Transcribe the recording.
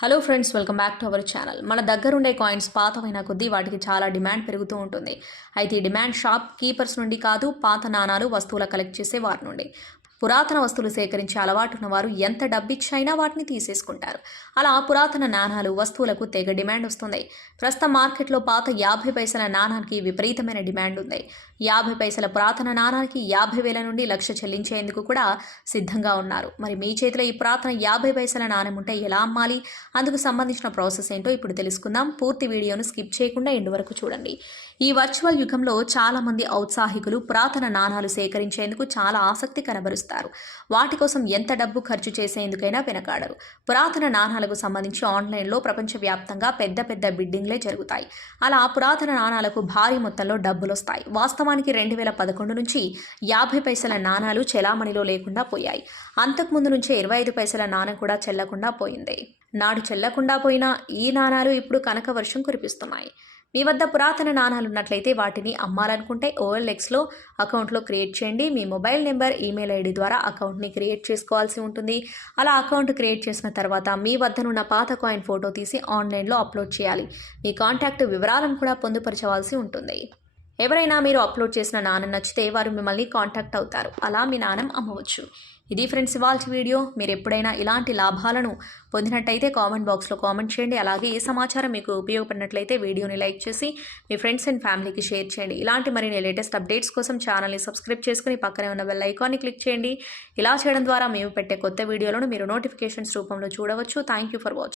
Hello friends welcome back to our channel మన దగ్గరుండే coins పాతమైన కొద్దీ వాటికి చాలా డిమాండ్ పెరుగుతూ ఉంటుంది. అయితే ఈ డిమాండ్ షాప్ కీపర్స్ నుండి కాదు పాత నాణాలు వస్తువుల కలెక్ట్ చేసే వారి నుండి. పురాతన వస్తువులు సేకరించే అలవాటు ఉన్నవారు ఎంత డబ్బిచ్చైనా వాటిని తీసేసుకుంటారు. అలా పురాతన నాణాలు వస్తువులకు తెగ డిమాండ్ వస్తుంది. ప్రస్తుతం మార్కెట్లో పాత యాభై పైసల నాణానికి విపరీతమైన డిమాండ్ ఉంది. యాభై పైసల పురాతన నాణానికి యాభై వేల నుండి లక్ష చెల్లించేందుకు కూడా సిద్ధంగా ఉన్నారు. మరి మీ చేతిలో ఈ పురాతన యాభై పైసల నాణ్యం ఉంటే ఎలా అమ్మాలి? అందుకు సంబంధించిన ప్రాసెస్ ఏంటో ఇప్పుడు తెలుసుకుందాం. పూర్తి వీడియోను స్కిప్ చేయకుండా ఎండు వరకు చూడండి. ఈ వర్చువల్ యుగంలో చాలా మంది ఔత్సాహికులు పురాతన నాణాలు సేకరించేందుకు చాలా ఆసక్తి కనబరుస్తారు. వాటి కోసం ఎంత డబ్బు ఖర్చు చేసేందుకైనా వెనకాడరు. పురాతన నాణాలకు సంబంధించి ఆన్లైన్లో ప్రపంచవ్యాప్తంగా పెద్ద పెద్ద బిడ్డింగ్లే జరుగుతాయి. అలా పురాతన నాణాలకు భారీ మొత్తంలో డబ్బులు వస్తాయి వాస్తవానికి రెండు వేల పదకొండు నుంచి యాభై పైసల నాణాలు చెలామణిలో లేకుండా పోయాయి. అంతకుముందు నుంచే ఇరవై ఐదు పైసల నాణం కూడా చెల్లకుండా పోయింది. నాడు చెల్లకుండా పోయిన ఈ నాణాలు ఇప్పుడు కనక వర్షం కురిపిస్తున్నాయి. మీ వద్ద పురాతన నాణాలు ఉన్నట్లయితే వాటిని అమ్మాలనుకుంటే ఓఎల్ఎక్స్లో అకౌంట్లో క్రియేట్ చేయండి. మీ మొబైల్ నెంబర్ ఈమెయిల్ ఐడి ద్వారా అకౌంట్ని క్రియేట్ చేసుకోవాల్సి ఉంటుంది. అలా అకౌంట్ క్రియేట్ చేసిన తర్వాత మీ వద్దనున్న పాత కాయిన్ ఫోటో తీసి ఆన్లైన్లో అప్లోడ్ చేయాలి. మీ కాంటాక్ట్ వివరాలను కూడా పొందుపరచవలసి ఉంటుంది. ఎవరైనా మీరు అప్లోడ్ చేసిన నాణం నచ్చితే వారు మిమ్మల్ని కాంటాక్ట్ అవుతారు. అలా మీ నాణం అమ్మవచ్చు. ఇది ఫ్రెండ్స్ ఇవాల్టి వీడియో. మీరు ఎప్పుడైనా ఇలాంటి లాభాలను పొందినట్టయితే కామెంట్ బాక్స్లో కామెంట్ చేయండి. అలాగే ఈ సమాచారం మీకు ఉపయోగపడినట్లయితే వీడియోని లైక్ చేసి మీ ఫ్రెండ్స్ అండ్ ఫ్యామిలీకి షేర్ చేయండి. ఇలాంటి మరిన్ని లేటెస్ట్ అప్డేట్స్ కోసం ఛానల్ని సబ్స్క్రైబ్ చేసుకుని పక్కనే ఉన్న బెల్ ఐకాన్ని క్లిక్ చేయండి. ఇలా చేయడం ద్వారా మేము పెట్టే కొత్త వీడియోలను మీరు నోటిఫికేషన్స్ రూపంలో చూడవచ్చు. Thank you for watching